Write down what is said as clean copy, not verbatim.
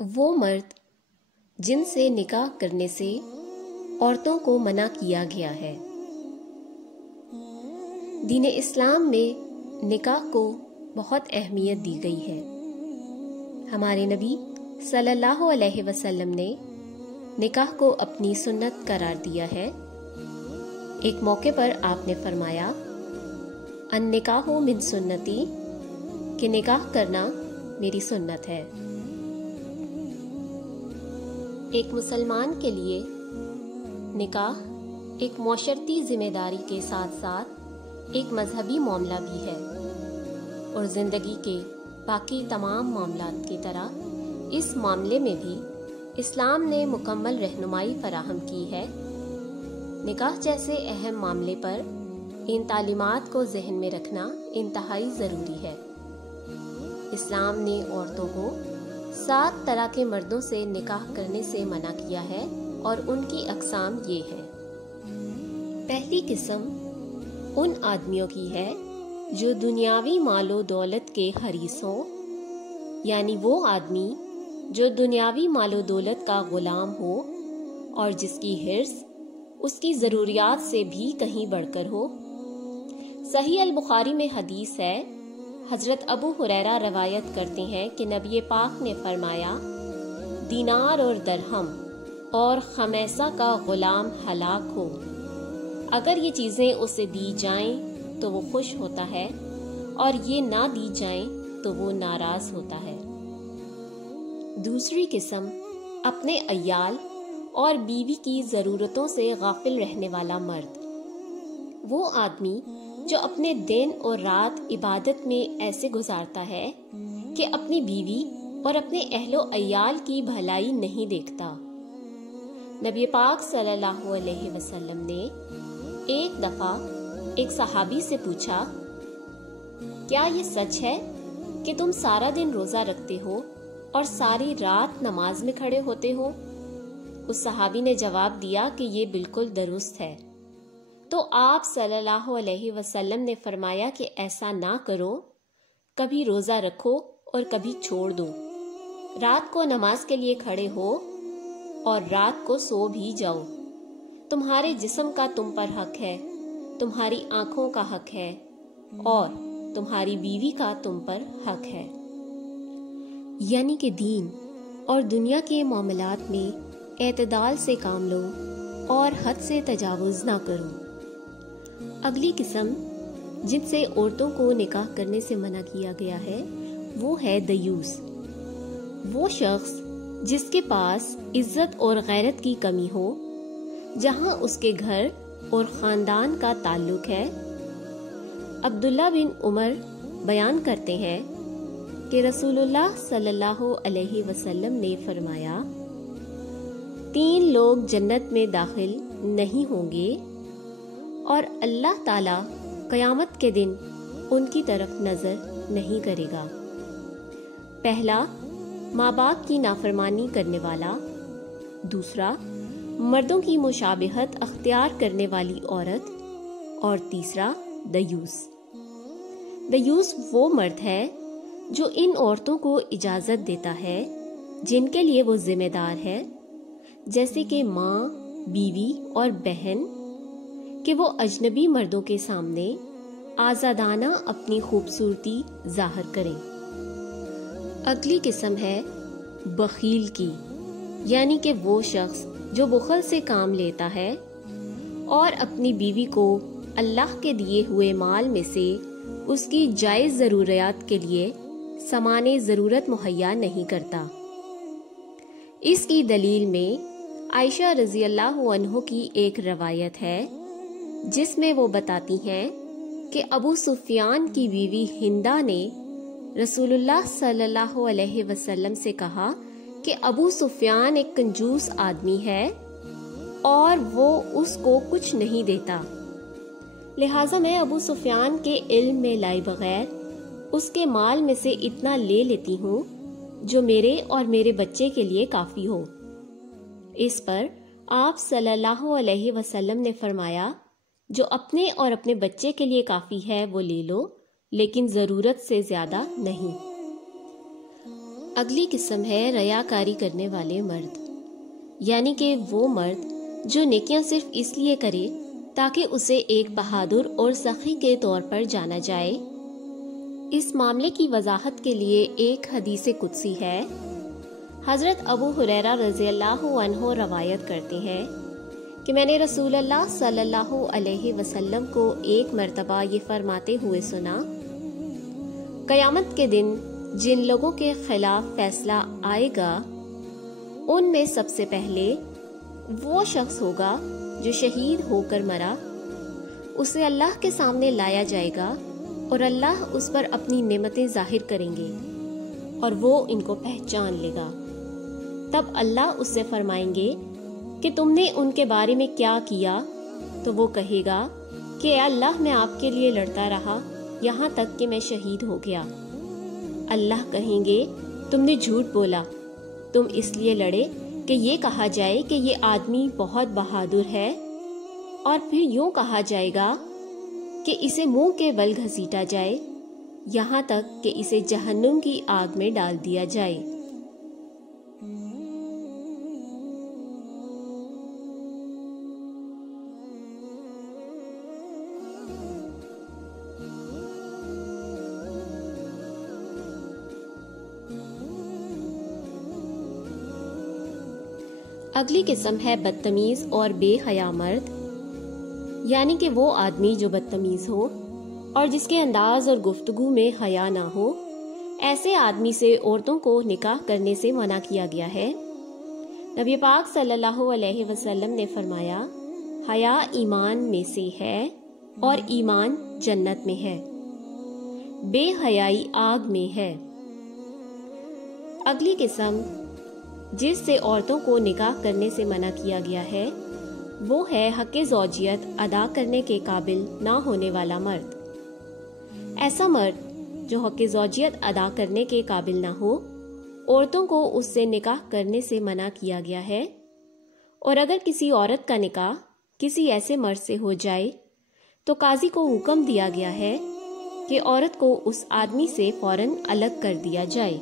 وہ مرد جن سے نکاح کرنے سے عورتوں کو منع کیا گیا ہے۔ دین اسلام میں نکاح کو بہت اہمیت دی گئی ہے۔ ہمارے نبی صلی اللہ علیہ وسلم نے نکاح کو اپنی سنت قرار دیا ہے۔ ایک موقع پر آپ نے فرمایا، النکاح من سنتی، کہ نکاح کرنا میری سنت ہے۔ ایک مسلمان کے لیے نکاح ایک معاشرتی ذمہ داری کے ساتھ ساتھ ایک مذہبی معاملہ بھی ہے، اور زندگی کے باقی تمام معاملات کی طرح اس معاملے میں بھی اسلام نے مکمل رہنمائی فراہم کی ہے۔ نکاح جیسے اہم معاملے پر ان تعلیمات کو ذہن میں رکھنا انتہائی ضروری ہے۔ اسلام نے عورتوں کو 7 طرح کے مردوں سے نکاح کرنے سے منع کیا ہے، اور ان کی اقسام یہ ہیں۔ پہلی قسم ان آدمیوں کی ہے جو دنیاوی مال و دولت کے حریص ہوں، یعنی وہ آدمی جو دنیاوی مال و دولت کا غلام ہو اور جس کی حرص اس کی ضروریات سے بھی کہیں بڑھ کر ہو۔ صحیح البخاری میں حدیث ہے، حضرت ابو ہریرہ روایت کرتے ہیں کہ نبی پاک نے فرمایا، دینار اور درہم اور خمیسہ کا غلام ہلاک ہو، اگر یہ چیزیں اسے دی جائیں تو وہ خوش ہوتا ہے، اور یہ نہ دی جائیں تو وہ ناراض ہوتا ہے۔ دوسری قسم اپنے عیال اور بیوی کی ضرورتوں سے غافل رہنے والا مرد، وہ آدمی جو اپنے دن اور رات عبادت میں ایسے گزارتا ہے کہ اپنی بیوی اور اپنے اہل و عیال کی بھلائی نہیں دیکھتا۔ نبی پاک صلی اللہ علیہ وسلم نے ایک دفعہ ایک صحابی سے پوچھا، کیا یہ سچ ہے کہ تم سارا دن روزہ رکھتے ہو اور ساری رات نماز میں کھڑے ہوتے ہو؟ اس صحابی نے جواب دیا کہ یہ بالکل درست ہے۔ تو آپ صلی اللہ علیہ وسلم نے فرمایا کہ ایسا نہ کرو، کبھی روزہ رکھو اور کبھی چھوڑ دو، رات کو نماز کے لیے کھڑے ہو اور رات کو سو بھی جاؤ۔ تمہارے جسم کا تم پر حق ہے، تمہاری آنکھوں کا حق ہے، اور تمہاری بیوی کا تم پر حق ہے۔ یعنی کہ دین اور دنیا کے معاملات میں اعتدال سے کام لو اور حد سے تجاوز نہ کرو۔ اگلی قسم جن سے عورتوں کو نکاح کرنے سے منع کیا گیا ہے وہ ہے دیوس، وہ شخص جس کے پاس عزت اور غیرت کی کمی ہو، جہاں اس کے گھر اور خاندان کا تعلق ہے۔ عبداللہ بن عمر بیان کرتے ہیں کہ رسول اللہ صلی اللہ علیہ وسلم نے فرمایا، 3 لوگ جنت میں داخل نہیں ہوں گے اور اللہ تعالی قیامت کے دن ان کی طرف نظر نہیں کرے گا۔ پہلا، ماں باپ کی نافرمانی کرنے والا، دوسرا، مردوں کی مشابہت اختیار کرنے والی عورت، اور تیسرا، دیوس۔ دیوس وہ مرد ہے جو ان عورتوں کو اجازت دیتا ہے جن کے لیے وہ ذمہ دار ہے، جیسے کہ ماں، بیوی اور بہن، کہ وہ اجنبی مردوں کے سامنے آزادانہ اپنی خوبصورتی ظاہر کریں۔ اگلی قسم ہے بخیل کی، یعنی کہ وہ شخص جو بخل سے کام لیتا ہے اور اپنی بیوی کو اللہ کے دیے ہوئے مال میں سے اس کی جائز ضروریات کے لیے سامان ضرورت مہیا نہیں کرتا۔ اس کی دلیل میں عائشہ رضی اللہ عنہ کی ایک روایت ہے جس میں وہ بتاتی ہیں کہ ابو سفیان کی بیوی ہندہ نے رسول اللہ صلی اللہ علیہ وسلم سے کہا کہ ابو سفیان ایک کنجوس آدمی ہے اور وہ اس کو کچھ نہیں دیتا، لہٰذا میں ابو سفیان کے علم میں لائے بغیر اس کے مال میں سے اتنا لے لیتی ہوں جو میرے اور میرے بچے کے لیے کافی ہو۔ اس پر آپ صلی اللہ علیہ وسلم نے فرمایا، جو اپنے اور اپنے بچے کے لیے کافی ہے وہ لے لو، لیکن ضرورت سے زیادہ نہیں۔ اگلی قسم ہے ریاکاری کرنے والے مرد، یعنی کہ وہ مرد جو نیکیاں صرف اس لیے کرے تاکہ اسے ایک بہادر اور سخی کے طور پر جانا جائے۔ اس معاملے کی وضاحت کے لیے ایک حدیث قدسی ہے۔ حضرت ابو ہریرہ رضی اللہ عنہ روایت کرتے ہیں کہ میں نے رسول اللہ صلی اللہ علیہ وسلم کو ایک مرتبہ یہ فرماتے ہوئے سنا، قیامت کے دن جن لوگوں کے خلاف فیصلہ آئے گا ان میں سب سے پہلے وہ شخص ہوگا جو شہید ہو کر مرا، اسے اللہ کے سامنے لایا جائے گا اور اللہ اس پر اپنی نعمتیں ظاہر کریں گے اور وہ ان کو پہچان لے گا۔ تب اللہ اس سے فرمائیں گے کہ تم نے ان کے بارے میں کیا کیا؟ تو وہ کہے گا کہ اے اللہ میں آپ کے لیے لڑتا رہا یہاں تک کہ میں شہید ہو گیا۔ اللہ کہیں گے تم نے جھوٹ بولا، تم اس لیے لڑے کہ یہ کہا جائے کہ یہ آدمی بہت بہادر ہے، اور پھر یوں کہا جائے گا کہ اسے منہ کے بل گھسیٹا جائے یہاں تک کہ اسے جہنم کی آگ میں ڈال دیا جائے۔ اگلی قسم ہے بدتمیز اور بے حیا مرد، یعنی کہ وہ آدمی جو بدتمیز ہو اور جس کے انداز اور گفتگو میں حیا نہ ہو۔ ایسے آدمی سے عورتوں کو نکاح کرنے سے منع کیا گیا ہے۔ نبی پاک صلی اللہ علیہ وسلم نے فرمایا، حیا ایمان میں سے ہے اور ایمان جنت میں ہے، بے حیائی آگ میں ہے۔ اگلی قسم جس سے عورتوں کو نکاح کرنے سے منع کیا گیا ہے وہ ہے حق زوجیت ادا کرنے کے قابل نہ ہونے والا مرد۔ ایسا مرد جو حق زوجیت ادا کرنے کے قابل نہ ہو، عورتوں کو اس سے نکاح کرنے سے منع کیا گیا ہے، اور اگر کسی عورت کا نکاح کسی ایسے مرد سے ہو جائے تو قاضی کو حکم دیا گیا ہے کہ عورت کو اس آدمی سے فوراً الگ کر دیا جائے۔